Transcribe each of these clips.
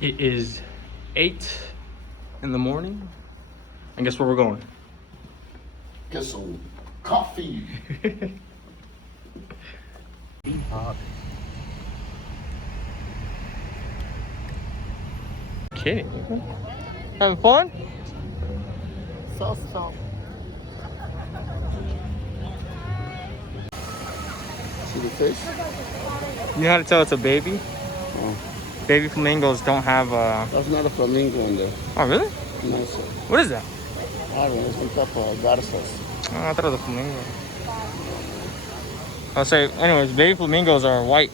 It is 8 in the morning. And guess where we're going? Get some coffee. Kidding. Having fun? So. See the fish? You know how to tell it's a baby? Oh, Baby flamingos don't have that's not a flamingo in there. Oh, really? No, sir. What is that? I don't know. It's some type of garzas. Oh, I thought it was a flamingo. I'll say, anyways, baby flamingos are white.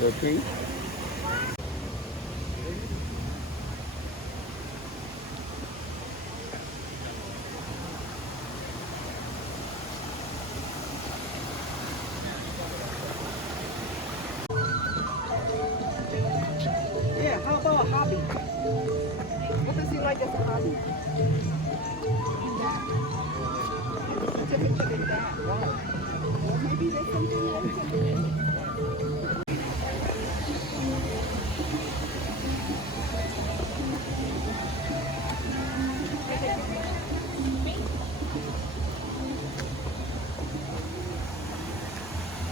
They're pink. Yeah, how about a hobby? What does he like as a hobby? Such a picture than that. Wow. Well, maybe there's something like that.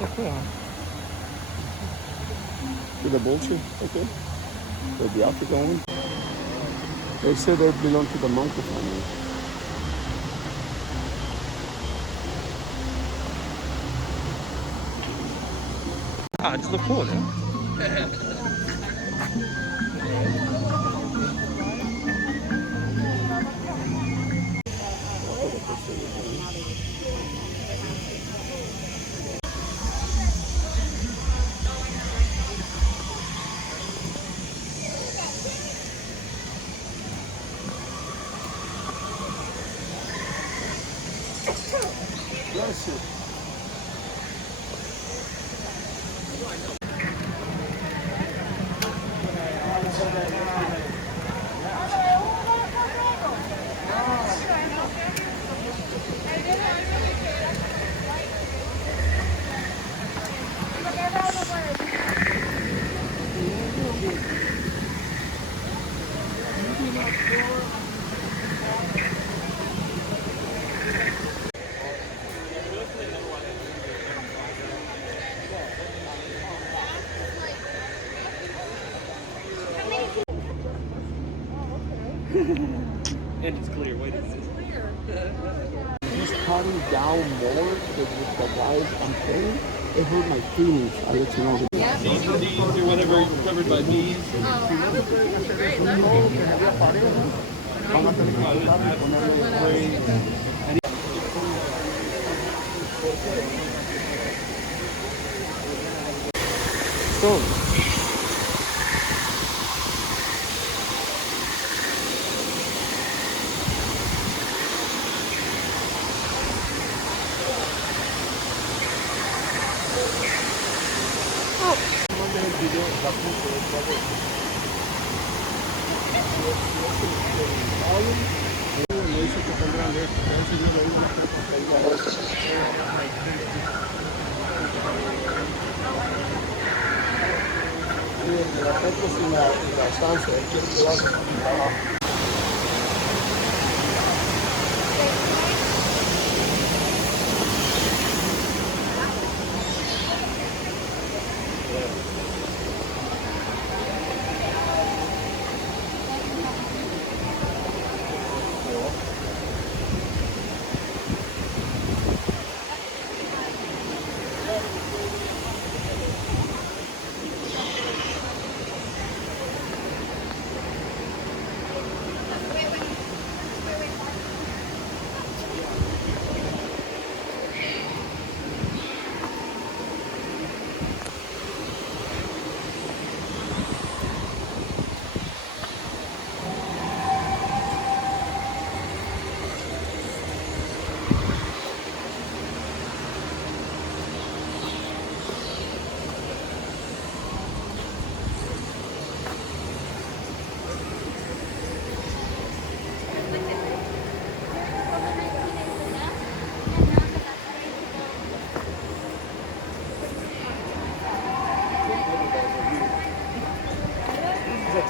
Oh, cool. See the vulture? Okay. The African one. They say they belong to the monkey family. Ah, it just look cool, yeah. Bless you. And it's clear. Wait a minute. He's cutting down more with the guys I'm playing. It hurt my feelings. I let you know. Bees or whatever covered by bees. So, Sin la estancia, él quiere quedarse con mi trabajo.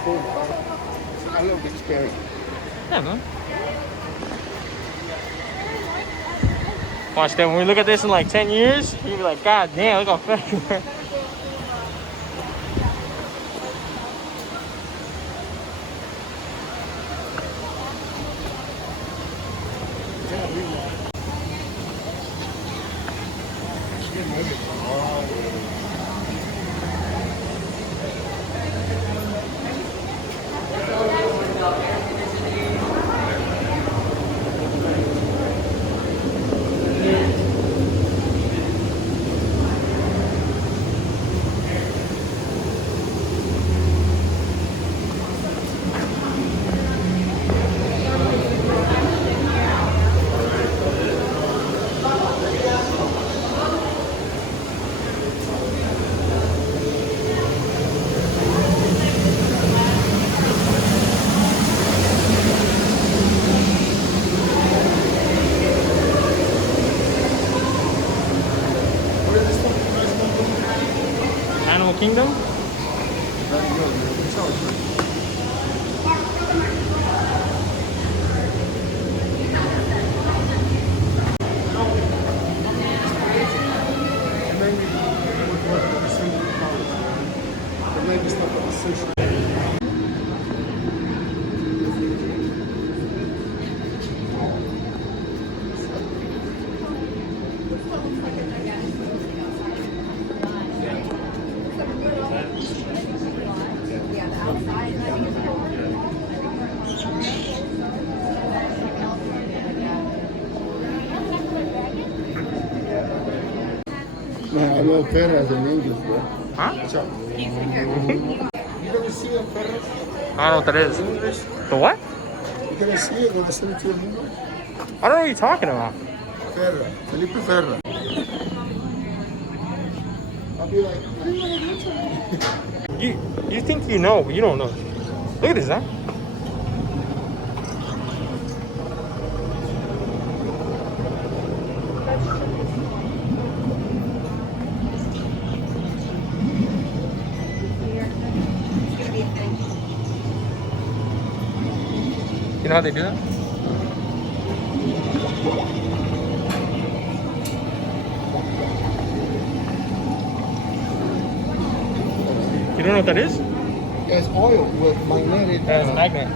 cool. I love the experience. Yeah, man. Watch that. When we look at this in like 10 years, you'll be like, God damn, look how fast you are. Animal Kingdom? Man, I love Ferras and Angels, bro. Huh? So, you gonna see a Ferras? I don't know what that is. English? The what? You gonna see it when I send it to your email? I don't know what you're talking about. Ferra, Felipe Ferra. I'll be like, what do you want to do to me? You think you know, but you don't know. Look at this, huh? You know how they do that? You don't know what that is? It's oil with magnetic. It's a magnet.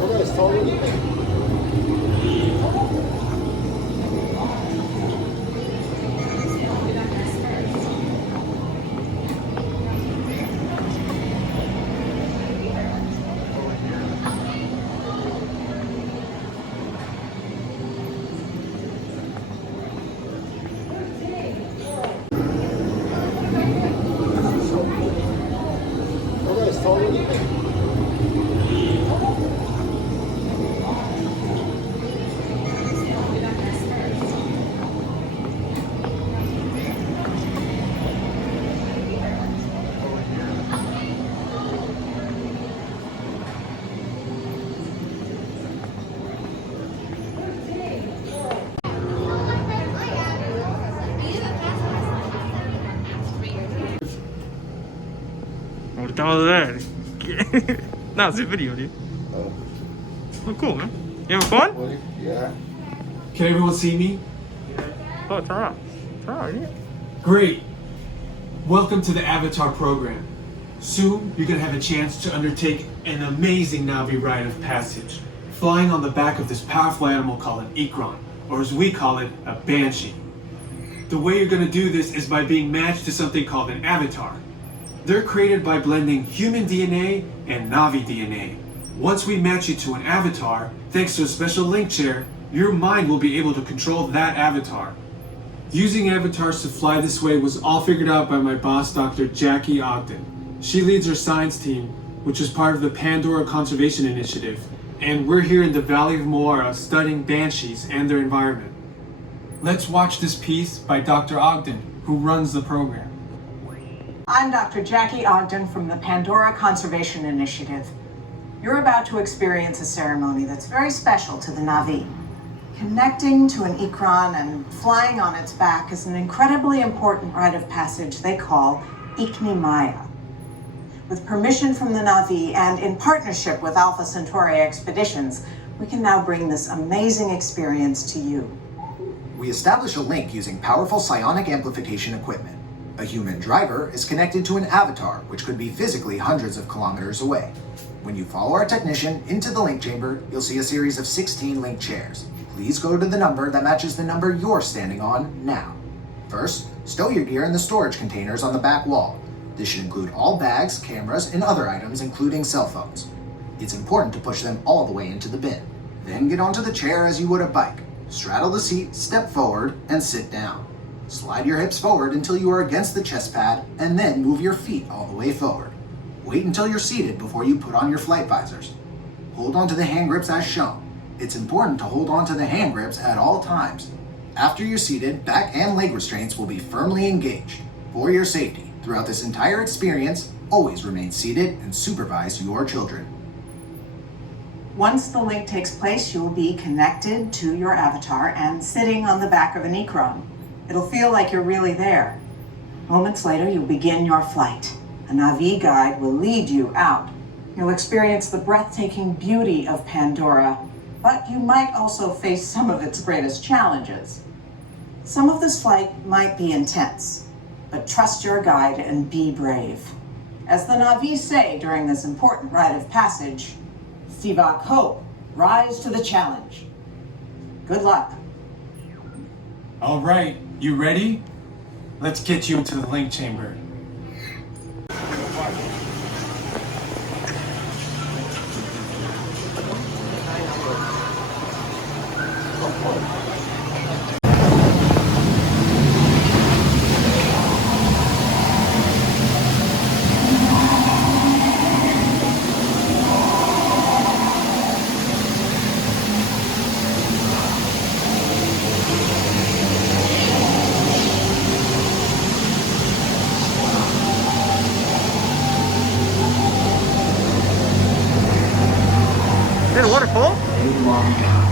Okay, it's totally. Okay, it's totally. Ahorita vamos a ver. No, it's a video, dude. Oh, cool, man. You having fun? Yeah. Can everyone see me? Oh, turn around. Turn around, yeah. Great. Welcome to the Avatar program. Soon, you're going to have a chance to undertake an amazing Navi rite of passage, flying on the back of this powerful animal called an Ikron, or as we call it, a Banshee. The way you're going to do this is by being matched to something called an Avatar. They're created by blending human DNA and Navi DNA. Once we match you to an avatar, thanks to a special link chair, your mind will be able to control that avatar. Using avatars to fly this way was all figured out by my boss, Dr. Jackie Ogden. She leads our science team, which is part of the Pandora Conservation Initiative, and we're here in the Valley of Moara studying banshees and their environment. Let's watch this piece by Dr. Ogden, who runs the program. I'm Dr. Jackie Ogden from the Pandora Conservation Initiative. You're about to experience a ceremony that's very special to the Na'vi. Connecting to an Ikran and flying on its back is an incredibly important rite of passage they call Ikni Maya. With permission from the Na'vi and in partnership with Alpha Centauri Expeditions, we can now bring this amazing experience to you. We establish a link using powerful psionic amplification equipment. A human driver is connected to an avatar, which could be physically hundreds of kilometers away. When you follow our technician into the link chamber, you'll see a series of 16 link chairs. Please go to the number that matches the number you're standing on now. First, stow your gear in the storage containers on the back wall. This should include all bags, cameras, and other items, including cell phones. It's important to push them all the way into the bin. Then get onto the chair as you would a bike. Straddle the seat, step forward, and sit down. Slide your hips forward until you are against the chest pad, and then move your feet all the way forward. Wait until you're seated before you put on your flight visors. Hold onto the hand grips as shown. It's important to hold onto the hand grips at all times. After you're seated, back and leg restraints will be firmly engaged. For your safety, throughout this entire experience, always remain seated and supervise your children. Once the link takes place, you will be connected to your avatar and sitting on the back of an Ikran. It'll feel like you're really there. Moments later, you'll begin your flight. A Na'vi guide will lead you out. You'll experience the breathtaking beauty of Pandora, but you might also face some of its greatest challenges. Some of this flight might be intense, but trust your guide and be brave. As the Na'vi say during this important rite of passage, Sivak Hope, rise to the challenge. Good luck. All right, you ready? Let's get you into the link chamber. Is it a waterfall? A long time.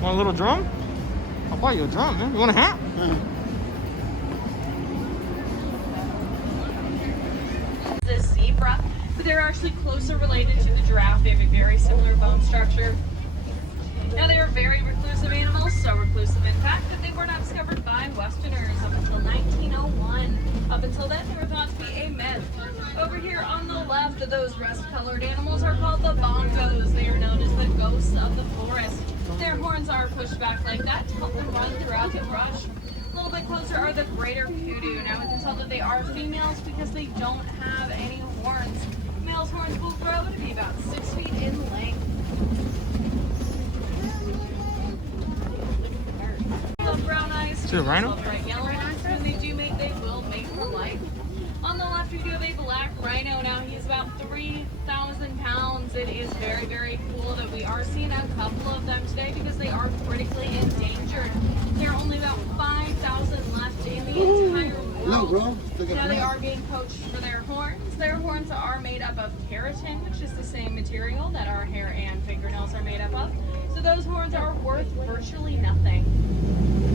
Want a little drum? I'll buy you a drum, man. You want a hat? The zebra, but they're actually closer related to the giraffe. They have a very similar bone structure. Now, they are very reclusive animals, so reclusive in fact that they were not discovered by Westerners up until 1901. Up until then, they were thought to be a myth. Over here on the left, those rust-colored animals are called the bongos. They are known as the ghosts of the forest. Their horns are pushed back like that to help them run throughout the brush. A little bit closer are the greater kudu. Now we can tell that they are females because they don't have any horns. Males' horns will grow to be about 6 feet in length. Love brown eyes. Is it a rhino? Love bright yellow eyes. When they do mate, they will mate for life. On the left, we do have a black rhino. Now he's about 3,000 pounds. It is very, very cool that we are seeing a couple of them today because they are critically endangered. There are only about 5,000 left in the entire world. Now they are being poached for their horns. Their horns are made up of keratin, which is the same material that our hair and fingernails are made up of. So those horns are worth virtually nothing. In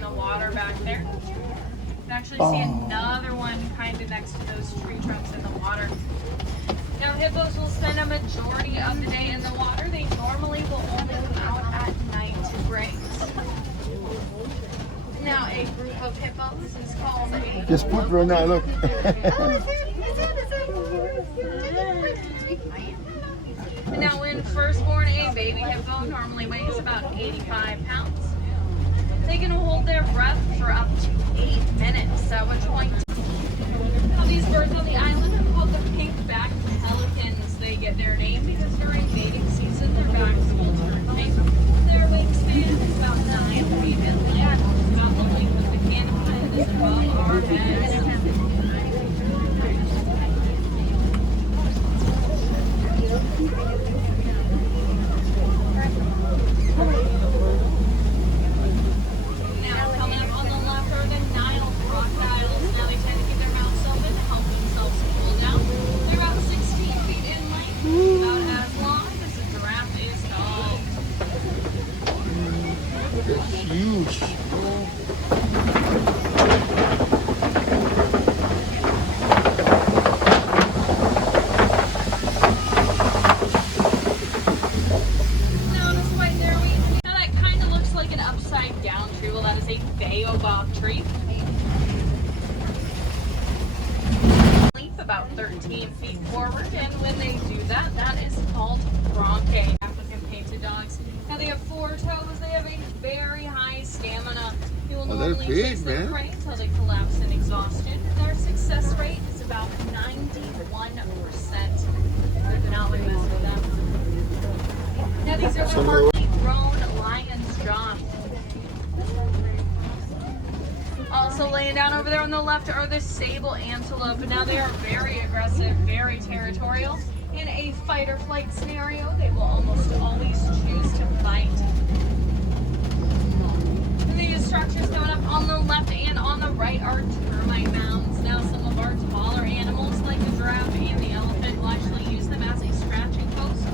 the water back there. You can actually see another one kind of next to those tree trunks in the water. Now hippos will spend a majority of the day in the water. They normally will only come out at night to graze. Now a group of hippos is called a... Just put right now, look. Now when first born, a baby hippo normally weighs about 85 pounds. They can hold their breath for up to 8 minutes, at which point... Now these birds on the island are called the pink-backed pelicans. They get their name because during mating season their backs will turn pink. Their wingspan is about 9 feet in length, about the length of the canopy that is above our heads. Now coming up on the left are the Nile crocodiles. Now they tend to keep their mouths open to help themselves cool down. They're about 16 feet in length, about as long as a giraffe is tall. It's huge. Now this right there, now that kind of looks like an upside down tree. Well, that is a baobab tree. Leaf about 13 feet forward, and when they do that, that is called bronche. African painted dogs. Now they have 4 toes. They have a very high stamina. They will they're normally big, chase their man. prey until they collapse in exhaustion. Their success rate is about 91%. Do not mess with them. Now these are the partly grown lion's jaw. Also laying down over there on the left are the sable antelope. Now they are very aggressive, very territorial. In a fight or flight scenario, they will almost always choose to fight. And these structures going up on the left and on the right are termite mounds. Now some of our taller animals like the giraffe and the elephant will actually use them as a scratching post.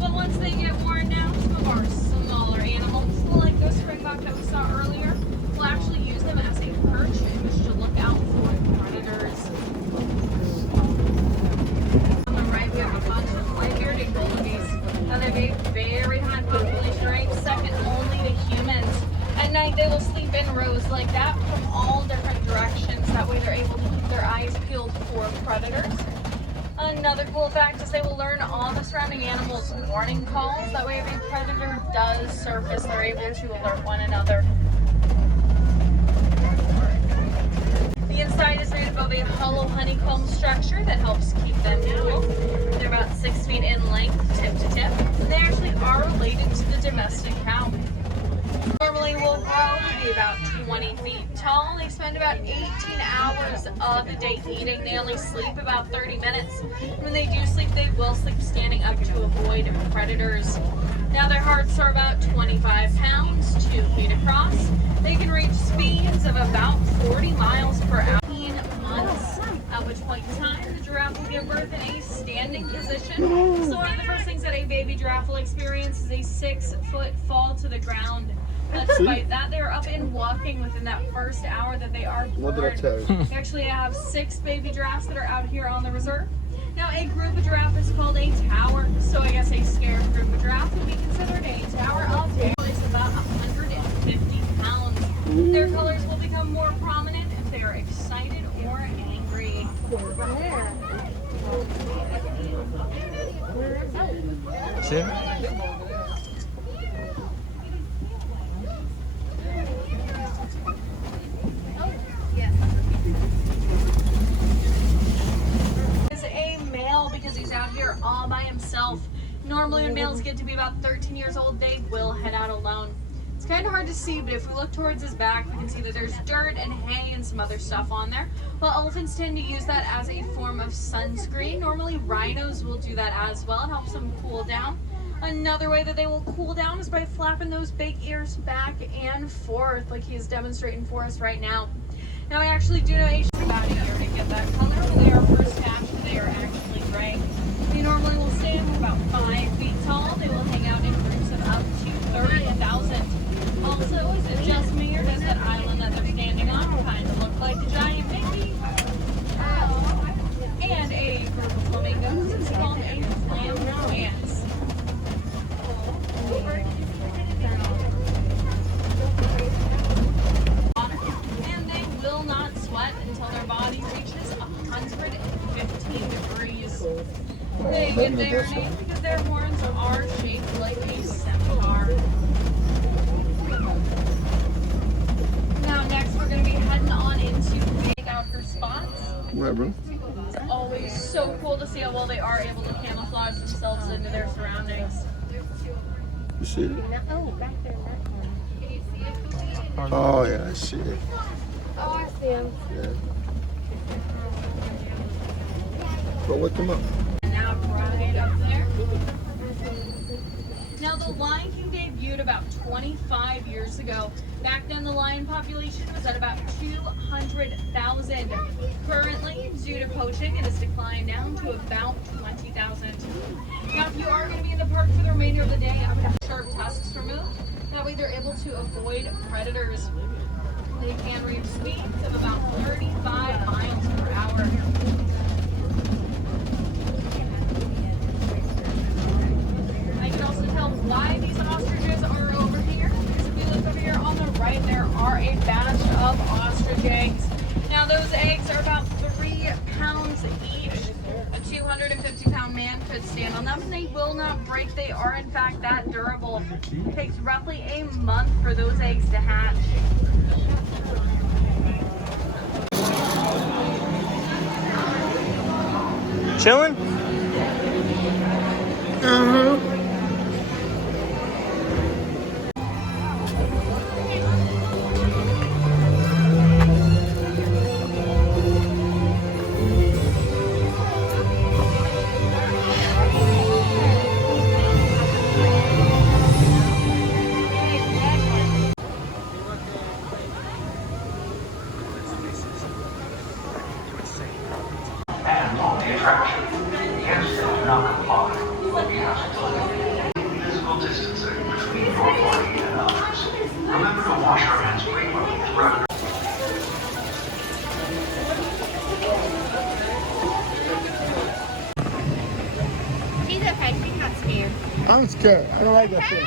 But once they get worn down, some of our smaller animals, like the springbok that we saw earlier, will actually use them as a perch in which to look out for predators. On the right, we have a bunch of white-bearded goldgeese. Now they have a very high population rate, second only to humans. At night, they will sleep in rows like that from all different directions. That way they're able to keep their eyes peeled for predators. Another cool fact is they will learn all the surrounding animals' warning calls. That way if a predator does surface, they're able to alert one another. The inside is made of a hollow honeycomb structure that helps keep them cool. They're about 6 feet in length, tip to tip, and they actually are related to the domestic cow. Normally will grow to be about 20 feet tall. They spend about 18 hours of the day eating. They only sleep about 30 minutes. When they do sleep, they will sleep standing up to avoid predators. Now their hearts are about 25 pounds, 2 feet across. They can reach speeds of about 40 miles per hour. 18 months, at which point in time the giraffe will give birth in a standing position. So one of the first things that a baby giraffe will experience is a 6-foot fall to the ground. But despite that, they're up and walking within that first hour that they are born. What did I tell you? We actually have 6 baby giraffes that are out here on the reserve. Now, a group of giraffe is called a tower. So I guess a scared group of giraffe would be considered a tower of is about 150 pounds. Their colors will become more prominent if they are excited or angry. See? Is a male because he's out here all by himself. Normally when males get to be about 13 years old, they will head out alone. It's kind of hard to see, but if we look towards his back, we can see that there's dirt and hay and some other stuff on there. Well, elephants tend to use that as a form of sunscreen. Normally rhinos will do that as well. It helps them cool down. Another way that they will cool down is by flapping those big ears back and forth like he is demonstrating for us right now. Now I actually do know about a year to get that color. When they are first hatched, they are actually gray. They normally will stand for about 5 feet tall. They will hang out in groups of up to 30,000. Also, is it just me or does that island that they're standing on kind of look like a giant baby? And a group of flamingos is called a flamboyance. And they will not sweat until their body reaches 115 degrees. They get their name because their horns are shaped like a scimitar. Now next we're going to be heading on into big outdoor spots. Where, bro? It's always so cool to see how well they are able to camouflage themselves into their surroundings. You see it? Oh, back there, that one. Oh, yeah, I see it. Oh, I see him. Yeah. Go wake them up. And now right up there. Now the Lion King debuted about 25 years ago. Back then the lion population was at about 200,000. Currently, due to poaching, it has declined down to about 20,000. Now if you are going to be in the park for the remainder of the day, I would have sharp tusks removed. That way they're able to avoid predators. They can reach speeds of about 35 miles per hour. I can also tell why these ostriches are over here. Because if we look over here on the right, there are a batch of ostrich eggs. Now those eggs are about 3 pounds each. A 250-pound man could stand on them, and they will not break. They are in fact that durable. It takes roughly a month for those eggs to hatch. Chilling? I'm scared. I don't like that thing.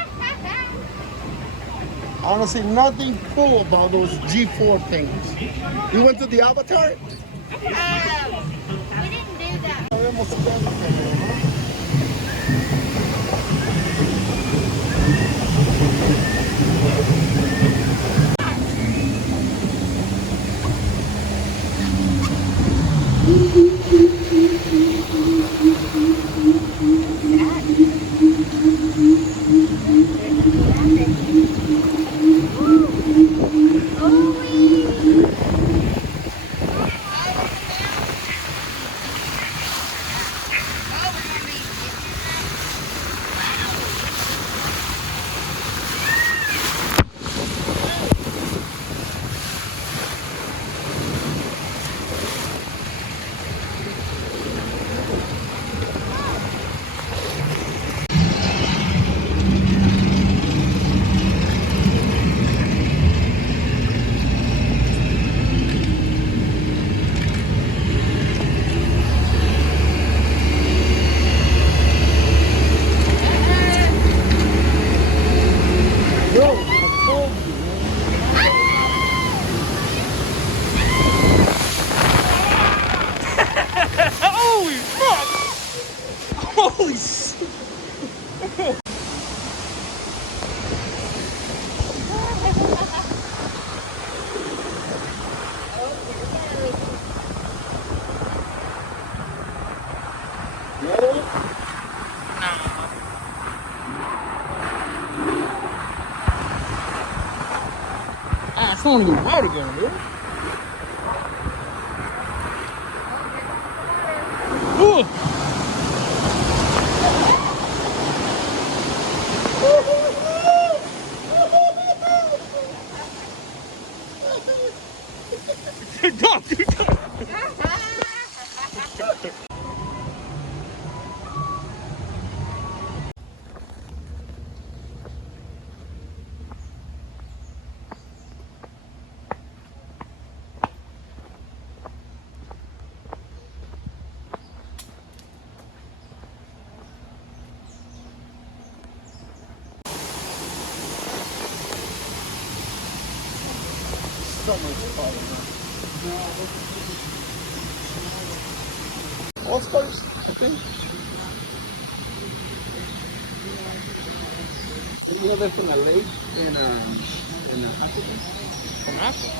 Honestly, nothing cool about those G4 things. You went to the Avatar? We didn't do that. Holy fuck! Holy shit! Ah, it's only out again, dude. Ooh. Don't, dude, don't. So much fun. What's first? I think. You know they're from LA in Africa. From Africa?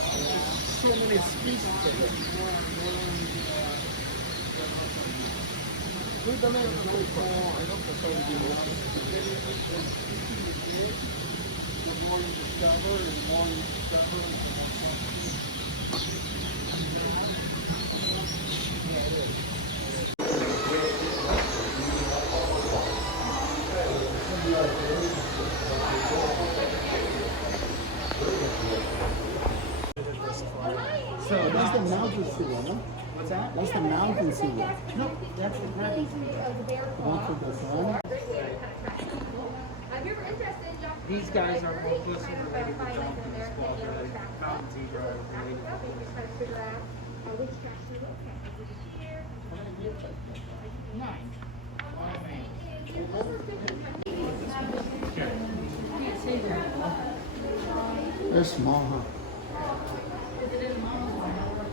So many species there. So that's the mountain sea one, huh? What's that? That's the mountain sea one. No, that's the rabbit. That's what the sun. These guys are more closely related to Jonathan Squall, Mountain Zebra related. They're small, huh?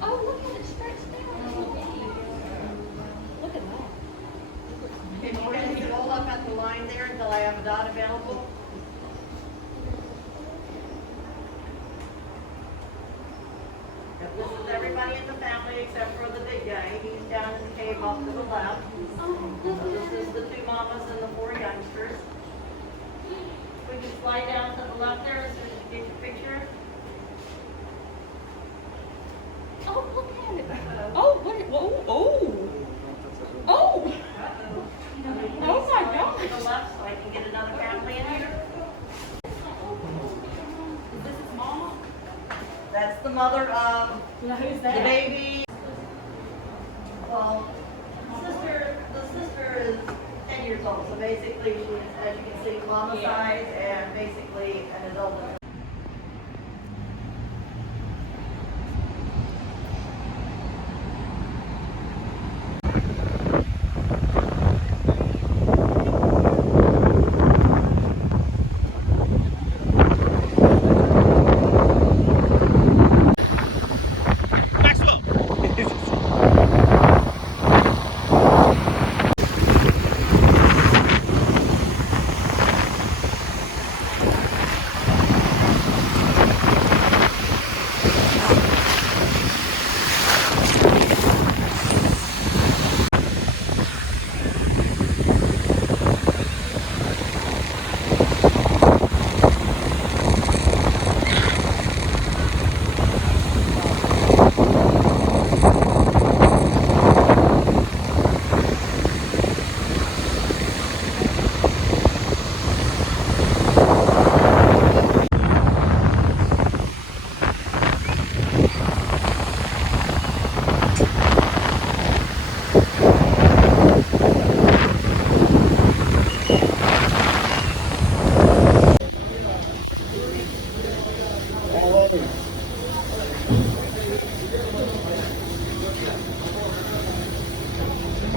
Oh, look at it stretched out. Look at that. Okay, Morgan, you hold up at the line there until I have a dot available. Yep, this is everybody in the family except for the big guy. He's down in the cave off to the left. This is the two mamas and the four youngsters. We can slide down to the left there as soon as you get your picture. Oh, look at it. Oh, what? Oh, oh. Oh. Oh my To the gosh. left so I can get another family in here. This is Mama. That's the mother of Who's the that? baby. Well, the sister is 10 years old, so basically she's, as you can see, mama size and basically an adult.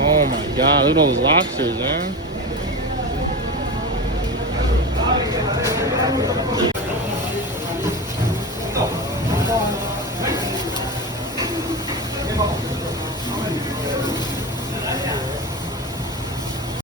Oh my god, look at those lobsters, man.